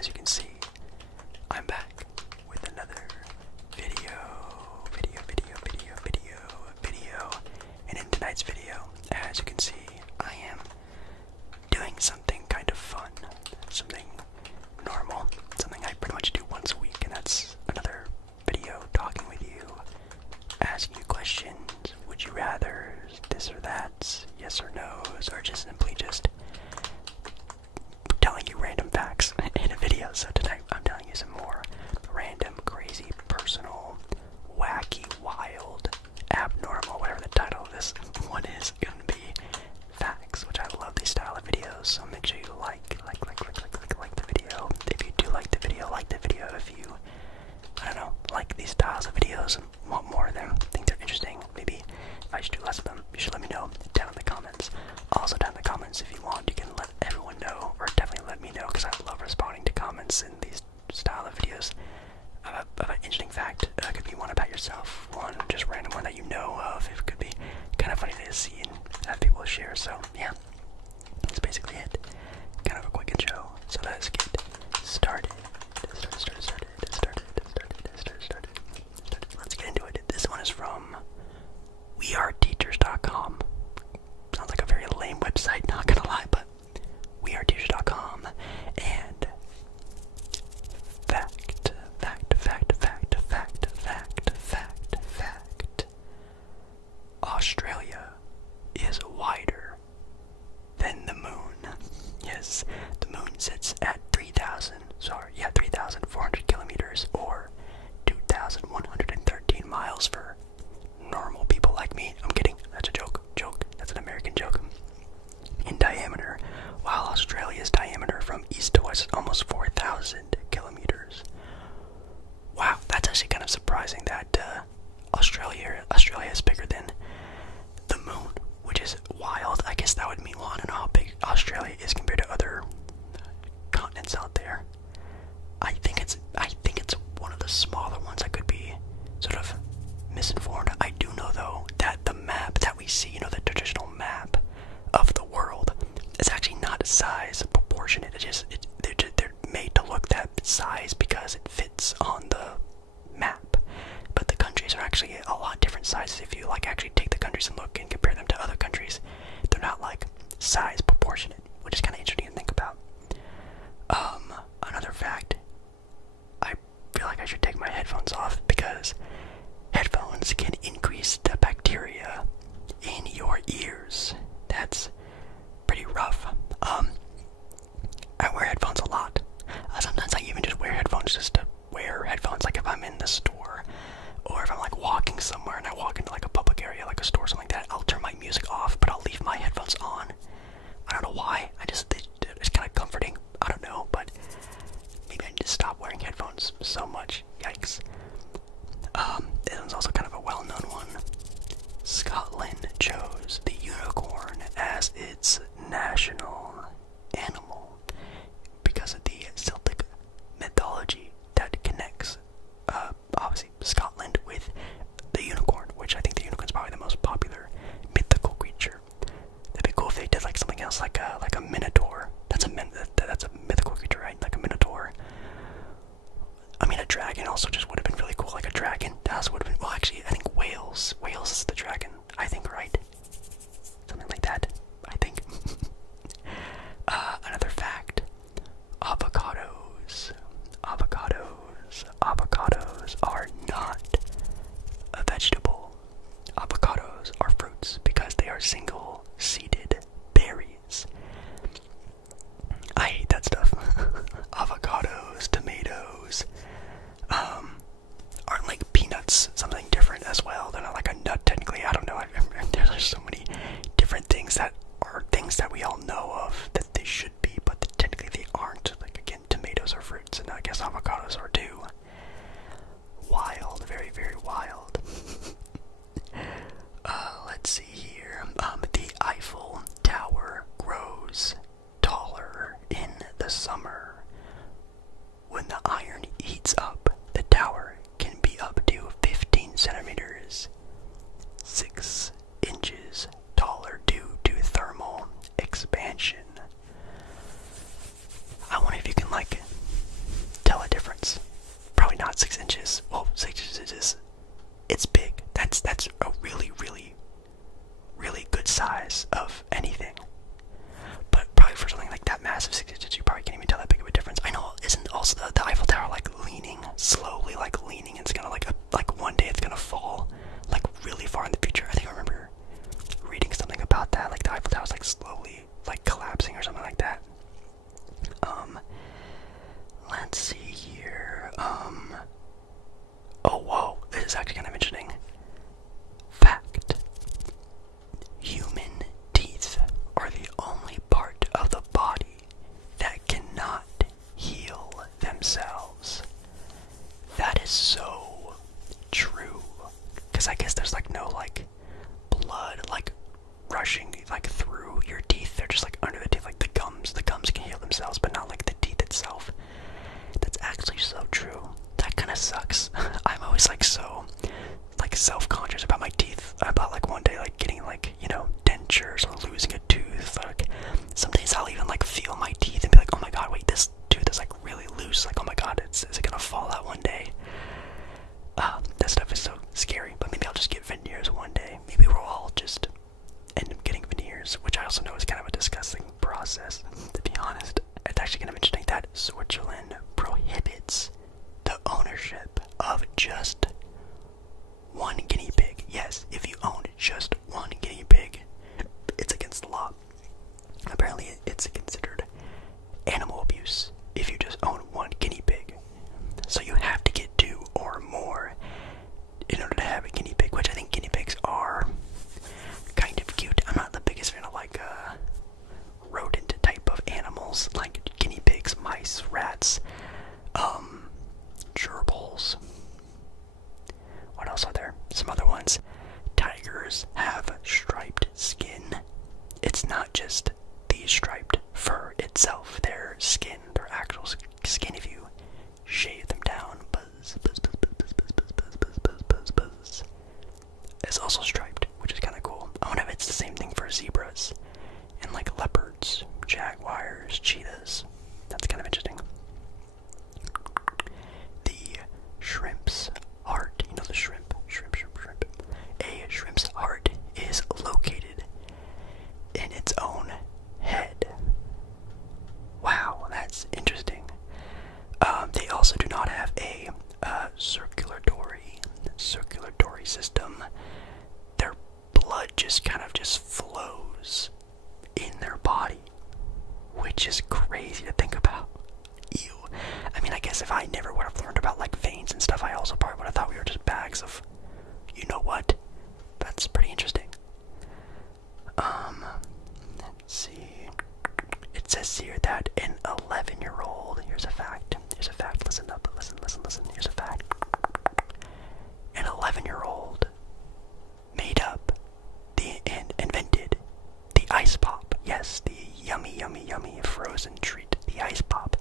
as you can see, I'm back with another video. And in tonight's video, as you can see, I am doing something kind of fun, something normal, something I pretty much do once a week, and that's another video talking with you, asking you questions. Would you rather, this or that, yes or no's, or just simply just telling you random facts in a video. So tonight I'm telling you some more random, crazy, personal, wacky, wild, abnormal, whatever the title of this one is gonna be, facts, which I love these style of videos. So make sure you like the video. If you do like the video, like the video. If you, I don't know, like these styles of videos and want more of them, think they're interesting, maybe if I should do less of them, you should let me know down in the comments. Also down in the comments, if you want, you can let everyone know, or definitely let me know, because I love responding to comments in these style of videos of an interesting fact. It could be one about yourself, one just random one that you know of. It could be kind of funny to see and have people share. So yeah, that's basically it. Kind of a quick intro. So let's get started. Let's get into it. This one is from weareteachers.com. Sounds like a very lame website, not gonna lie, but weareteachers.com. And fact. Australia is wider than the moon. Yes, the moon sits at 3,400 kilometers, or 2,113 miles for normal people like me. I'm kidding, that's a joke, that's an American joke. In diameter, while Australia's diameter from east to west is almost 4,000 kilometers. Wow, that's actually kind of surprising that Australia is bigger than the moon, which is wild. I guess that would mean, well, I don't know how big Australia is compared to other continents out there. I think it's one of the smaller ones. I could be sort of misinformed. I do know though that the map that we see, you know, the traditional map of the world, is actually not size proportionate. They're made to look that size because it fits on the map. But the countries are actually a lot different sizes. If you like actually take the countries and look and compare them to other countries, they're not like size proportionate, which is kind of interesting to think about. Another fact, I feel like I should take my headphones off because headphones can increase the bacteria in your ears. That's pretty rough. I wear headphones a lot. Sometimes I even just wear headphones just to wear headphones, like if I'm in the store, or if I'm like walking somewhere and I walk into like a public area, like a store or something like that, I'll turn my music off, but I'll leave my headphones on. I don't know why, it's kind of comforting, I don't know, but maybe I need to stop wearing headphones so much, yikes. This one's also kind of a well-known one. Scotland chose the unicorn as its national animal because of the Celtic mythology that connects, obviously, Scotland with the unicorn, which I think the unicorn's probably the most popular mythical creature. That'd be cool if they did like something else, like a minotaur. That's a mythical creature, right? Like a minotaur. I mean, a dragon also just would have been really cool. Like a dragon, that also would have been. Well, actually, I think Wales is the dragon. I think, right? Something like that. I think. Another fact: avocados are not a vegetable. Avocados are fruits because they are single-seeded berries. I hate that stuff. Avocados, tomatoes, aren't like peanuts something different as well? They're not like a nut technically. I don't know. There's just so many different things that are things that we all know of that they should be, but technically they aren't. Like again, tomatoes are fruits, and I guess avocados are too. Wild, very, very wild. Let's see here. The Eiffel Tower grows taller in the summer. When the iron heats up, the tower can be up to 15 centimeters, 6 inches taller due to thermal expansion. I wonder if you can like let's see here. Oh, whoa, this is actually kind of interesting. Fact: human teeth are the only part of the body that cannot heal themselves. That is so true. Because I guess there's like no like blood like rushing like through your teeth. They're just like under the teeth, like the gums. The gums can heal themselves, but not like the teeth itself. That's actually so true. That kind of sucks. I'm always like so like self-conscious about my teeth. About like one day like getting like, you know, dentures or losing a tooth. Like some days I'll even like feel my teeth and be like, oh my god, wait, this tooth is like really loose. Like, oh my god, is it gonna fall out one day? That stuff is so scary. But maybe I'll just get veneers one day. Maybe we'll all just end up getting veneers, which I also know is kind of a disgusting process, to be honest. It's actually kind of interesting that Switzerland prohibits the ownership of just one guinea pig. Yes, if you own just one guinea pig, it's against the law. Apparently, it's considered animal abuse if you just own one guinea pig. So you have to get 2 or more in order to have a guinea pig, which I think guinea pigs are kind of cute. I'm not the biggest fan of like rodent type of animals, like guinea pigs, mice, rats, gerbils. What else are there? Some other ones. Tigers have striped skin. It's not just the striped fur itself. Their skin, their actual skin, if you shave them down, buzz, is also striped, which is kind of cool. I wonder if it's the same thing for zebras and like leopards, jaguars, cheetahs. That's kind of interesting. The shrimp's heart, you know the shrimp. A shrimp's heart is located in its own head. Wow, that's interesting. They also do not have a circulatory system. Their blood just kind of just flows in their body, which is crazy to think about. Ew. I mean, I guess if I never would have learned about like veins and stuff, I also probably would have thought we were just bags of, you know what? That's pretty interesting. Let's see. It says here that an 11-year-old, here's a fact, listen up, listen, here's a fact. An 11-year-old made up and invented the ice pop. Yes, the yummy frozen treat, the ice pop.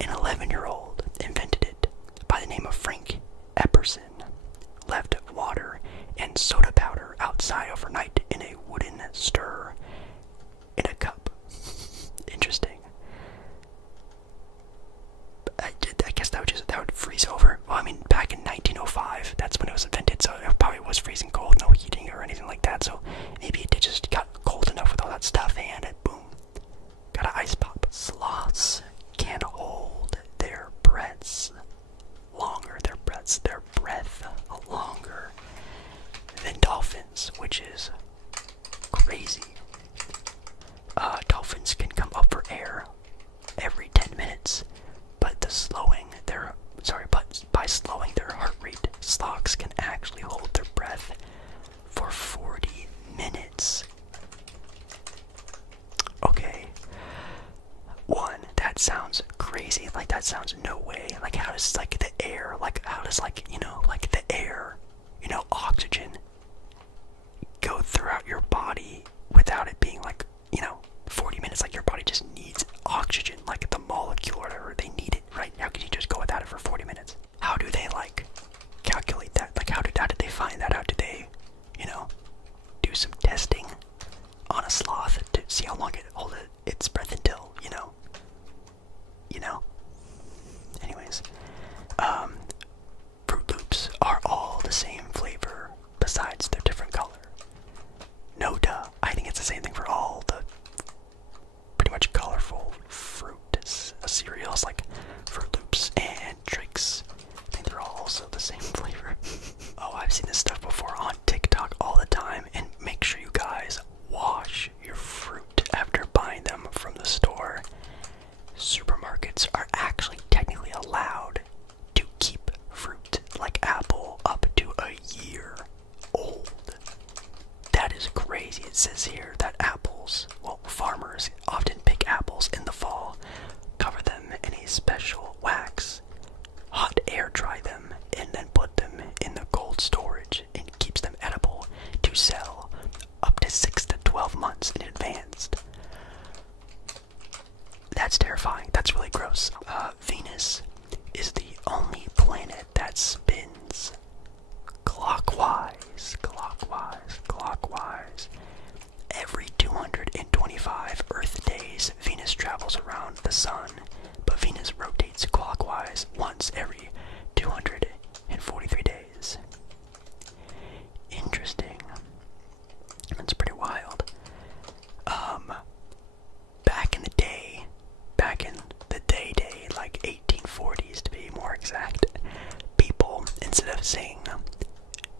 An 11-year-old invented it by the name of Frank Epperson. Left water and soda powder outside overnight in a wooden stir in a cup. Interesting. I guess that would freeze over. Well, I mean, back in 1905, that's when it was invented, so it probably was freezing cold, no heating or anything like that. So maybe it just got cold enough with all that stuff, and it, boom, got an ice pop. Sloths can hold their breaths longer, their breath longer than dolphins, which is crazy. Dolphins can come up for air every 10 minutes, but by slowing their heart rate, sloths can actually hold their breath for 40 minutes. Okay. One, that sounds crazy. Like, that sounds no way. Like, how does, like, the air, like, how does, like, you know, like, the air, you know, oxygen go throughout your body without it being, like, you know, 40 minutes? Like, your body just needs oxygen, like, the molecule or whatever, they need it, right? How could you just go without it for 40 minutes? How do they, like, calculate that? Like, how did they find that? How did they, you know, do some testing on a sloth to see how long it holds its breath until, you know? Anyways, Fruit Loops are all the same flavor besides their different color. No duh. I think it's the same thing for all the pretty much colorful fruit cereals like Fruit Loops and Trix. I think they're all also the same flavor. Oh, I've seen this stuff before on TikTok all the time, and make sure you guys wash your fruit after buying them from the store. Supermarkets are actually That's terrifying. That's really gross. Venus is the only planet that spins clockwise, clockwise, clockwise. Every 225 Earth days, Venus travels around the sun, but Venus rotates clockwise once every 243 days. Interesting. That's pretty wild. Back in the day, like 1840s to be more exact, people, instead of saying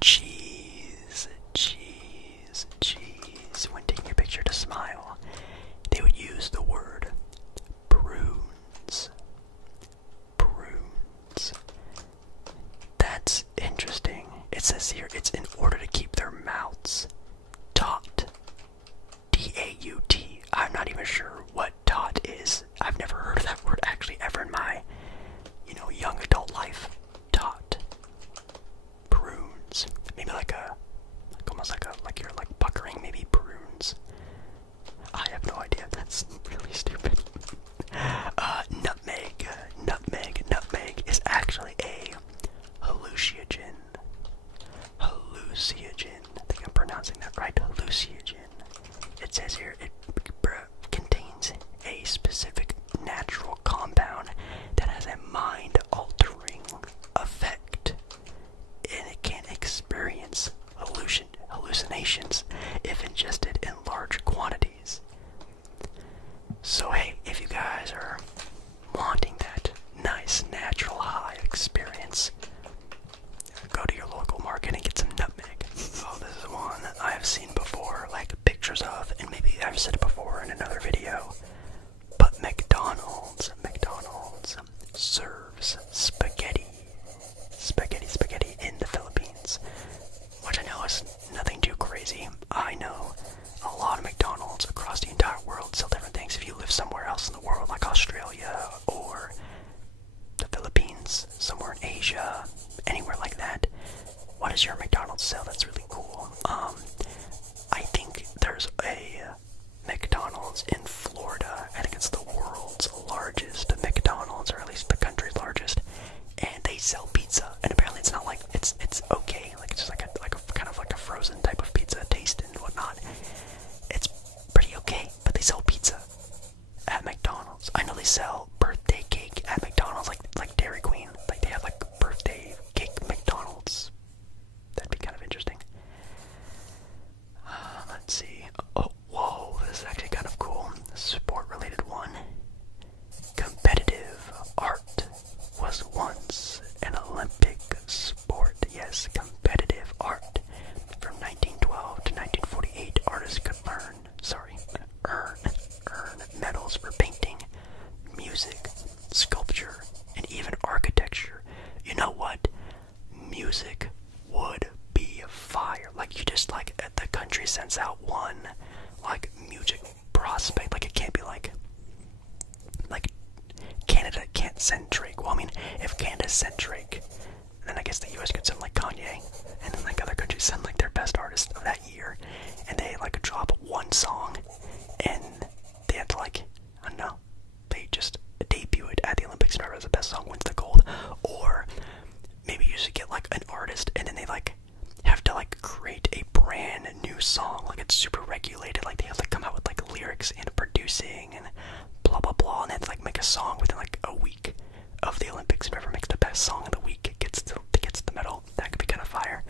cheese, cheese, cheese, when taking a picture to smile, they would use the word prunes. Prunes. That's interesting. It says here it's in order to keep their mouths taut. T-A-U-T. I'm not even sure what taut is. I've never heard of that word actually ever in my, young adult life. Taut. Prunes. Maybe almost like you're like puckering, maybe prunes. I have no idea. That's really stupid. Nutmeg. Nutmeg is actually a hallucinogen. Hallucinogen. I think I'm pronouncing that right. Hallucinogen. It says here it contains a specific natural compound that has a mind-altering effect, and it can experience hallucinations if ingested in large quantities. So hey, if you guys are wanting that nice natural high experience, go to your local market and get some nutmeg. Oh, this is one I've seen before, like pictures of, and maybe I've said it before in another video, but McDonald's serves spaghetti in the Philippines, which I know is nothing too crazy. I know a lot of McDonald's across the entire world sell different things. If you live somewhere else in the world, like Australia or the Philippines, somewhere in Asia, anywhere like that, what does your McDonald's sell? That's really cool. I think there's a McDonald's in Florida. I think it's the world's largest McDonald's, or at least the country's largest, and they sell pizza. And apparently, it's not like it's okay. Like it's just like a kind of like a frozen type of pizza taste and whatnot. It's pretty okay, but they sell pizza at McDonald's. I know they sell birthday cake at McDonald's, like Dairy Queen. Like they have like birthday cake McDonald's. That'd be kind of interesting. Let's see. Oh, whoa, this is actually kind of cool. Sport-related one. Competitive art was once an Olympic sport. Yes, competitive art. From 1912 to 1948, artists could earn medals for painting, music, sculpture, and even architecture. You know what? Music would be fire. Like, you just, like, the country sends out one, like, music prospect. Like, it can't be like Canada can't send Drake. Well, I mean, if Canada sent Drake, then I guess the US could send, like, Kanye, and then, like, other countries send, like, their best artist of that year, and they, like, drop one song, and they have to, like, I don't know, they just debut it at the Olympics, and whoever has the best song wins the gold. Or maybe you should get, like, an artist, and then they, like, have to, like, create a brand new song. Like, it's super regulated. Like, they have to come out with, like, lyrics and producing and blah blah blah, and they have to, like, make a song within, like, a week of the Olympics. Whoever makes the best song of the week gets the medal. That could be kind of fire.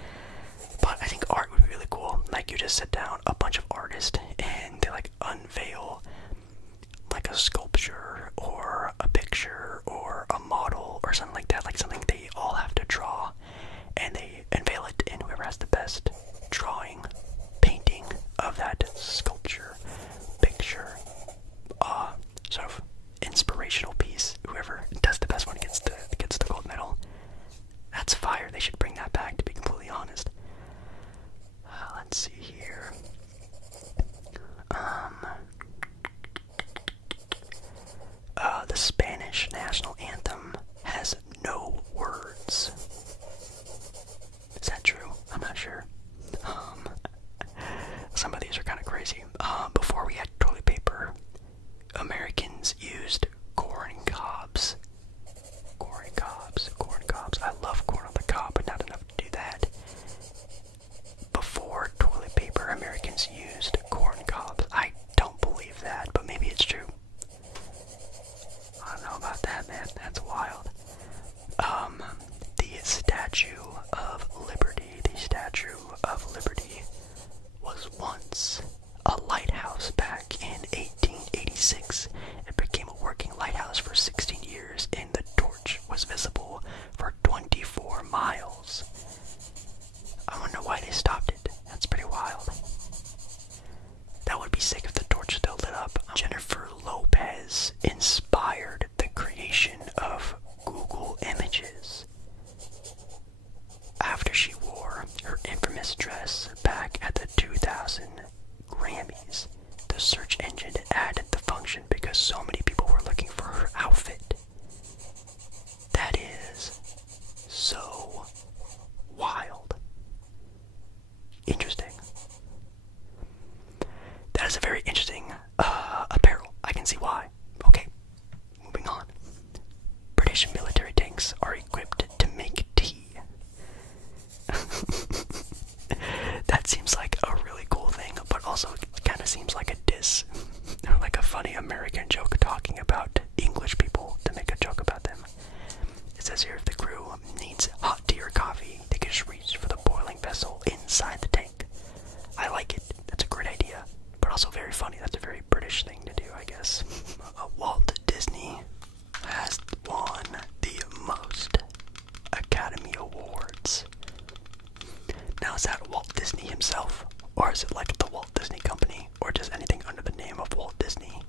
But I think art would be really cool. Like, you just sit down a bunch of artists and they, like, unveil, like, a sculpture or a picture or a model or something like that, like something they all have to draw, and they unveil it, and whoever has the best drawing, painting of that sculpture, picture, sort of inspirational piece, whoever does the best one gets is it like the Walt Disney Company, or just anything under the name of Walt Disney?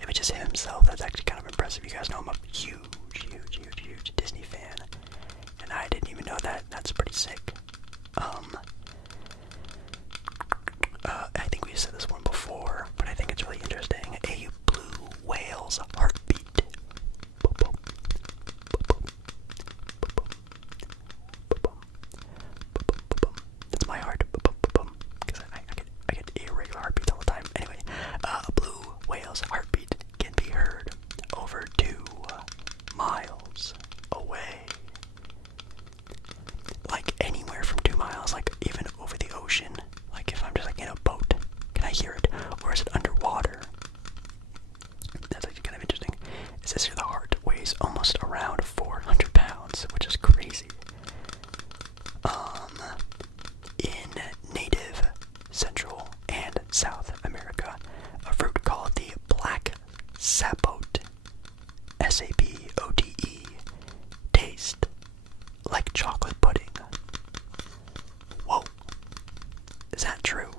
If it's just him himself, that's actually kind of impressive. You guys know I'm a huge Disney fan, and I didn't even know that. That's pretty sick. I think we said this one before, but I think it's really interesting. A blue whale's heartbeat. That's my heart. Because I get irregular heartbeats all the time. Anyway, a blue whale's heartbeat can be heard over 2 miles away. Like anywhere from 2 miles, like even over the ocean. Like if I'm just like in a boat, can I hear it? Or is it underwater? That's actually kind of interesting. It says here the heart weighs almost around 400 pounds, which is crazy. In native Central and South America, a fruit called the black sapote, S-A-P-O-T-E, tastes like chocolate pudding. Whoa. Is that true?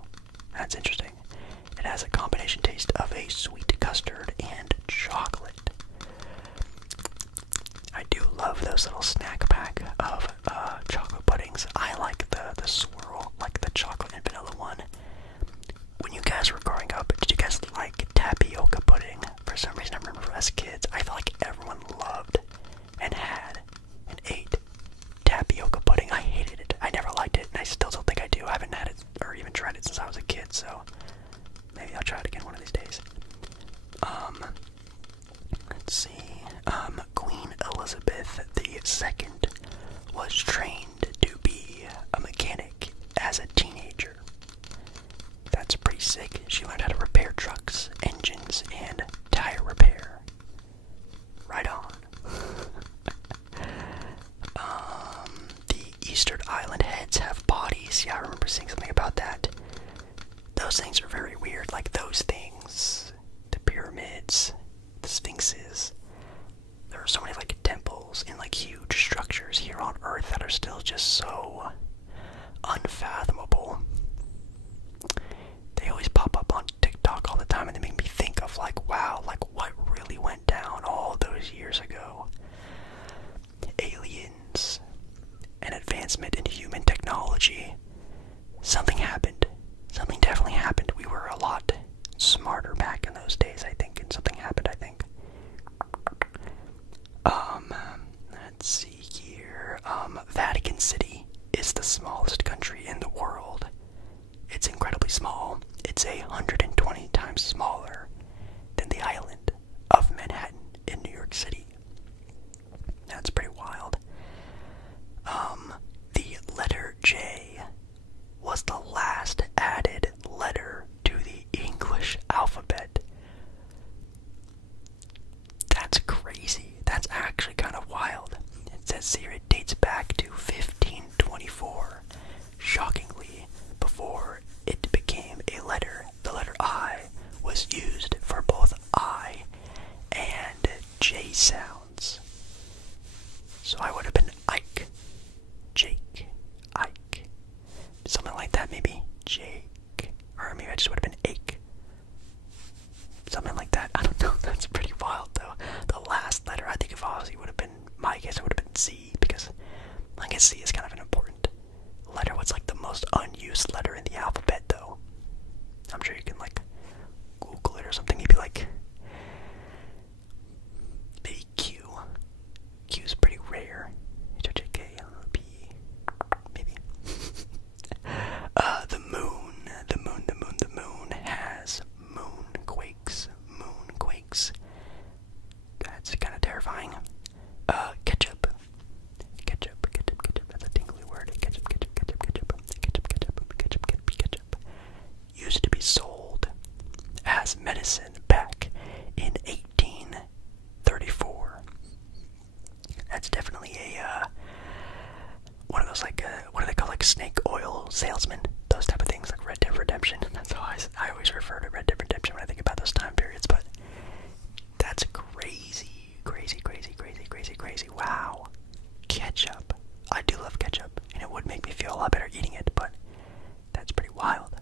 That's interesting. It has a combination taste of a sweet custard and chocolate. I do love those little snack pack of chocolate puddings. I like the swirl, like the chocolate and vanilla one. When you guys were growing up, did you guys like tapioca pudding? For some reason, I remember as kids, I felt like everyone loved and had and ate tapioca pudding. I hated it. I never liked it, and I still don't think I do. I haven't had it or even tried it since I was a kid, so maybe I'll try it again one of these days. Let's see. Queen Elizabeth II was trained to be a mechanic as a teenager. That's pretty sick. She learned how to repair trucks, engines, and tire repair. Right on. The Eastern Island heads have bodies. Yeah, I remember seeing something about that. Those things are very weird. Like those things, the pyramids, the sphinxes. There are so many like temples and like huge structures here on Earth that are still just so unfathomable. They always pop up on TikTok all the time, and they make me think of like, wow, like what really went down all those years ago. Aliens, an advancement in human technology. Something happened. Something definitely happened. We were a lot smarter back in those days, I think, and something happened, I think. Let's see here. Vatican City is the smallest country in the world. It's incredibly small. It's 120 times smaller than the island of Manhattan in New York City. That's pretty wild. The letter J was the last added letter to the English alphabet. That's crazy. That's actually kind of wild. It says here it dates back to 1524. Shockingly, before it became a letter, the letter I was used for both I and J sounds. So I would have been Ike, Jake, Ike, something like that maybe, Jake, or maybe I just would have been Ake. Something like that. I don't know. That's pretty wild, though. The last letter, I think, if obviously would have been my guess, it would have been C, because I guess C is kind of an important letter. What's like the most unused letter in the alphabet, though? I'm sure you can like Google it or something. Maybe like maybe Q. Q is pretty rare. H-O-J-K-L-P. Maybe. The moon has moonquakes. That's kind of terrifying. Ketchup. That's a tingly word. Ketchup. Used to be sold as medicine back in 1834. That's definitely a one of those like what do they call, like snake oil salesmen? Those type of things, like Red Dead Redemption. That's how I always refer to Red Dead Redemption when I think about those time periods. But that's crazy. Wow. Ketchup. I do love ketchup, and it would make me feel a lot better eating it, but that's pretty wild.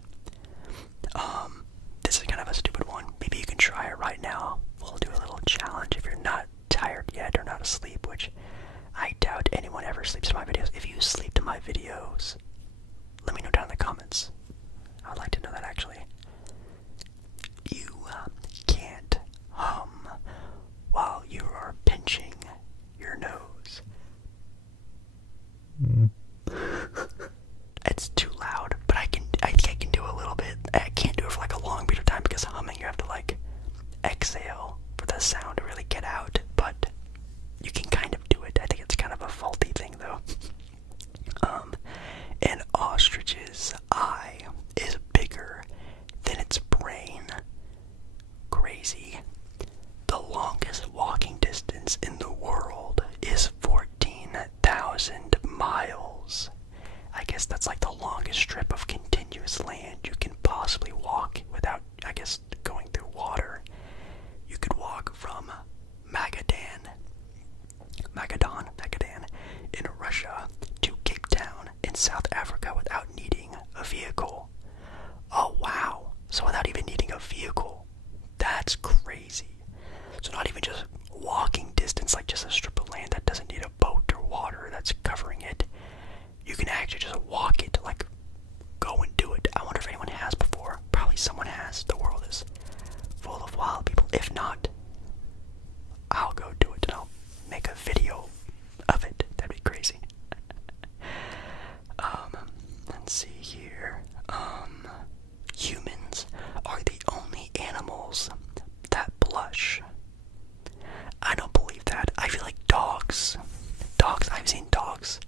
dogs, I've seen dogs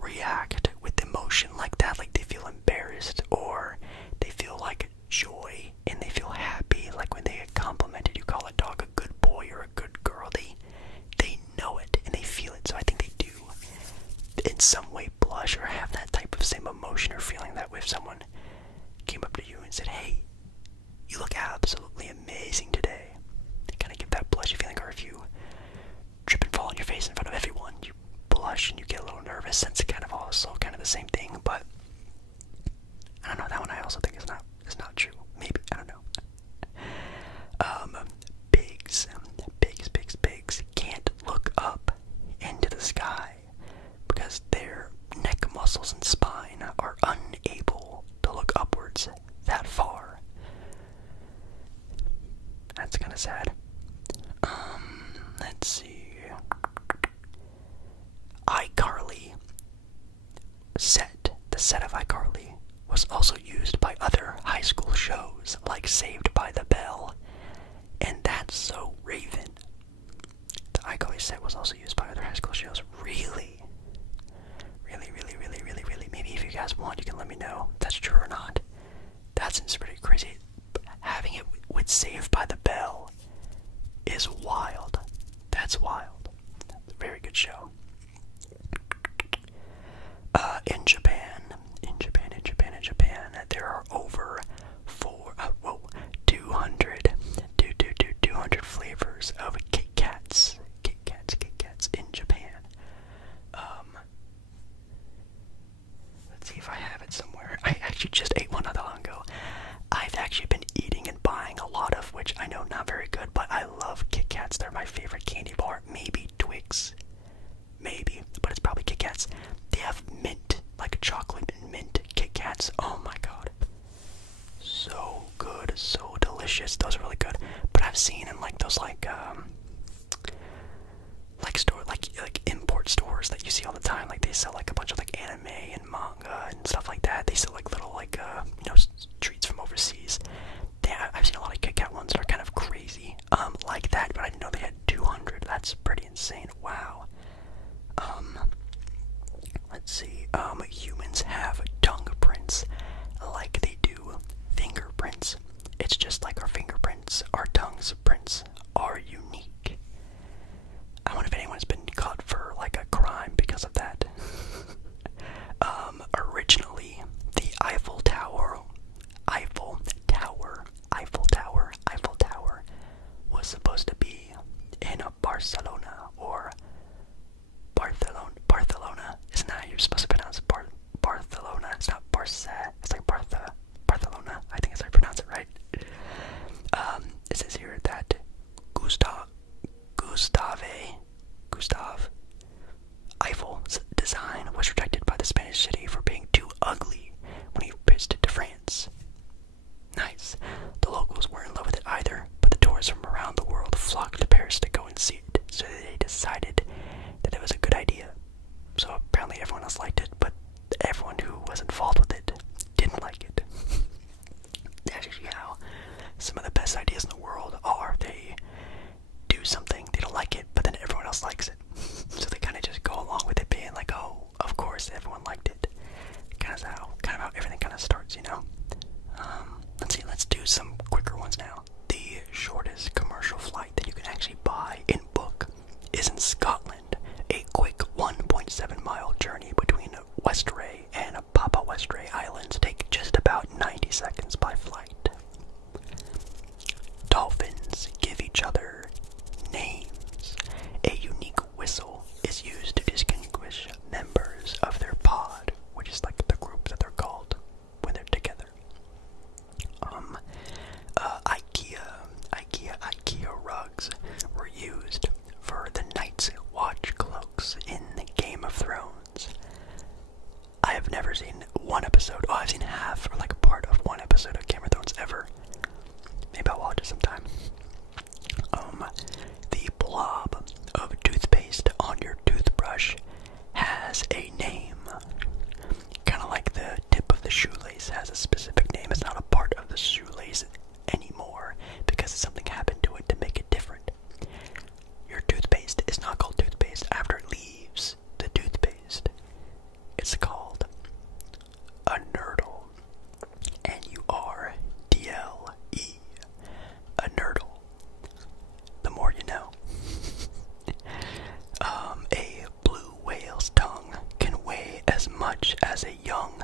react with emotion like that, like they feel embarrassed or they feel like joy and they feel happy, like when they get complimented. You call a dog a good boy or a good girl, they know it and they feel it. So I think they do in some way blush or have that type of same emotion or feeling that if someone came up to you and said, hey, you look absolutely amazing today, they kind of give that blushy feeling. Or if you trip and fall on your face in front of everyone, you blush and you get a little nervous. That's kind of also kind of the same thing, but I don't know, that one I also think is not true. Maybe, I don't know. Pigs can't look up into the sky because their neck muscles and spine are unable to look upwards that far. That's kind of sad. Let's see. iCarly the set of iCarly was also used by other high school shows like Saved by the Bell and That's So Raven. The iCarly set was also used by other high school shows. Really? Maybe if you guys want, you can let me know if that's true or not. That seems pretty crazy. Having it with Saved by the Bell is wild. That's wild. Very good show. In Japan, there are over 200 flavors of Kit Kats in Japan. Let's see if I have it somewhere. I actually just ate one not that long ago. I've actually been eating and buying a lot of, which I know not very good, but I love Kit Kats. They're my favorite candy bar. Maybe Twix. Maybe, but it's probably Kit Kats. They have mint, like chocolate and mint Kit Kats. Oh my god. So good, so delicious. Those are really good. But I've seen in like those like import stores that you see all the time, like they sell like a bunch of like anime and manga and stuff like that. They sell like little like treats from overseas. I've seen a lot of Kit Kat ones that are kind of crazy, like that, but I didn't know they had 200. That's pretty insane. Wow. Let's see. Humans have tongue prints like they do fingerprints. It's just like our fingerprints, our tongue's prints are unique. I wonder if anyone's been caught for like a crime because of that. Originally, the Eiffel Tower was supposed to be in Barcelona or Barcelona. Isn't that how you're supposed to pronounce it? as much as a young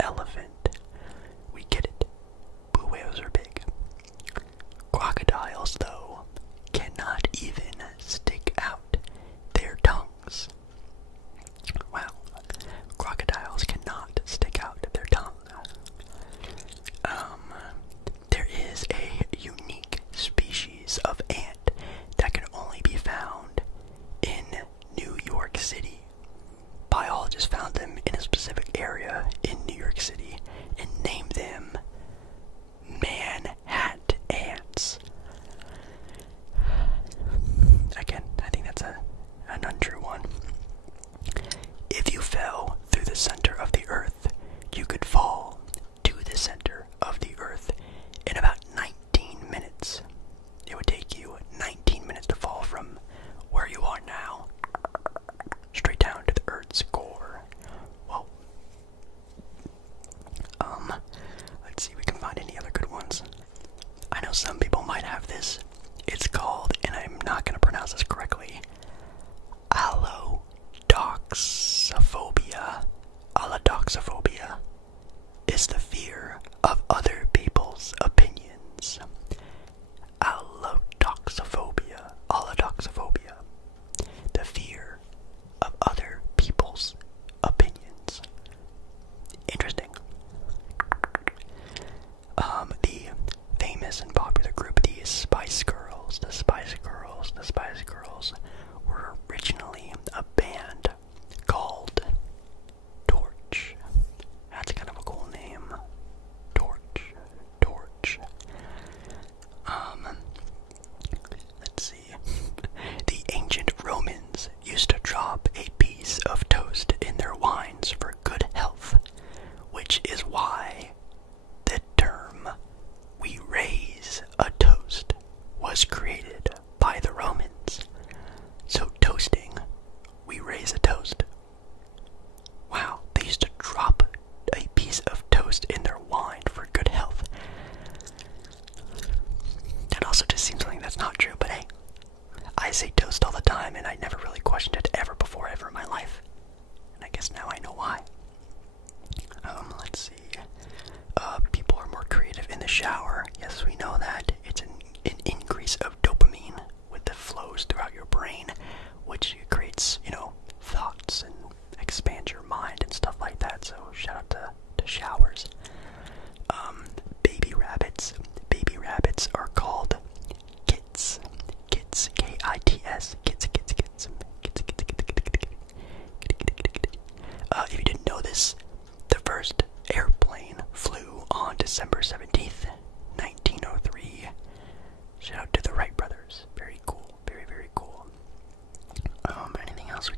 elephant. We get it. Blue whales are big. Crocodiles, though, cannot even stick out their tongues. Wow. Crocodiles cannot stick out their tongue. There is a unique species of ant that can only be found in New York City. Biologists found them in a specific area in New York City and named them Manhattan ants. Again, I think that's an untrue one. If you fell through the center of the earth, you could fall to the center of the earth in about 19 minutes. It would take you 19 minutes to fall from where you are now straight down to the earth's core. Whoa. Let's see if we can find any other good ones. I know some people might have this. It's called, and I'm not going to pronounce this correctly, allodoxophobia. Allodoxophobia is the fear of other people's opinions. Allodoxophobia. Allodoxophobia. The fear of other people's opinions. Interesting. The famous and popular group, the Spice Girls. The Spice Girls were originally a band called Torch. That's kind of a cool name. Torch. Let's see. The ancient Romans used to drop a piece of toast in their wines for good health, which is why the term "we raise a toast" was created by the Romans. So toasting, we raise a toast. Wow, they used to drop a piece of toast in their wine for good health. That also just seems something that's not true, but hey, I say toast all the time and I never really questioned it ever in my life. And I guess now I know why. Let's see. People are more creative in the shower. Yes, we know that. It's an increase of dopamine with the flows throughout your brain, which creates, thoughts and expands your mind and stuff like that. So shout out to showers. Baby rabbits. Baby rabbits are called kits. Kits. K-I-T-S. Kits. If you didn't know this, the first airplane flew on December 17th, 1903. Shout out to the Wright brothers. Very cool. Very, very cool. Anything else we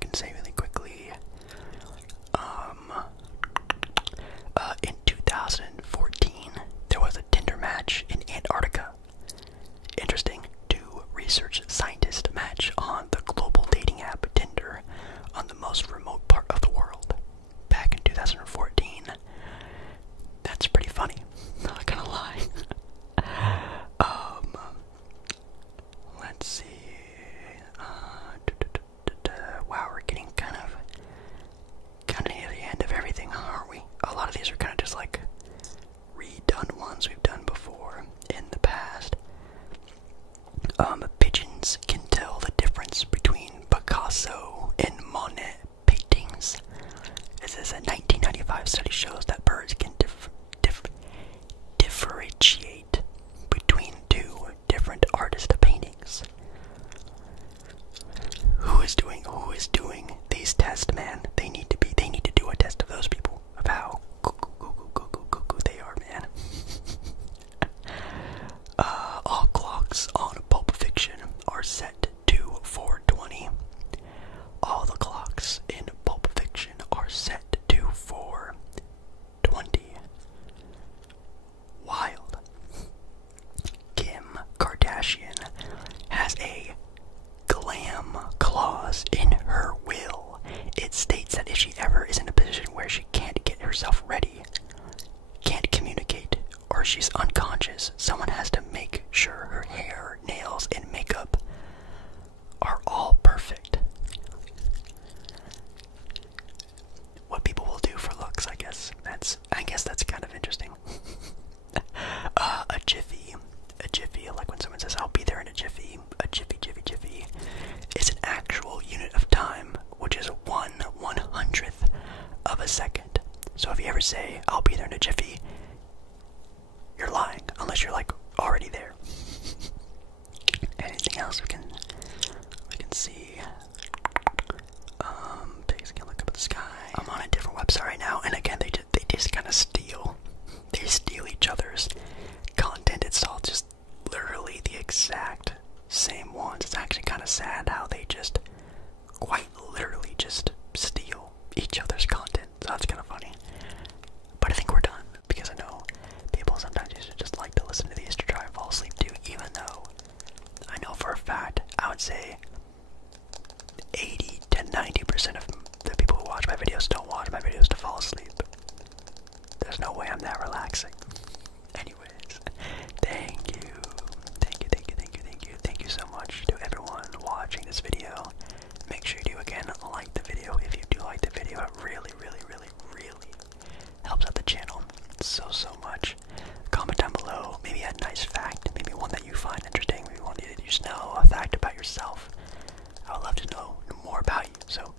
80 to 90% of the people who watch my videos don't watch my videos to fall asleep. There's no way I'm that relaxing. Anyways, thank you. Thank you so much to everyone watching this video. Make sure you do again like the video. If you do like the video, it really helps out the channel so much. Comment down below, maybe a nice fact, maybe one that you find interesting, maybe one that you just know, a fact about yourself. I would love to know more about you. So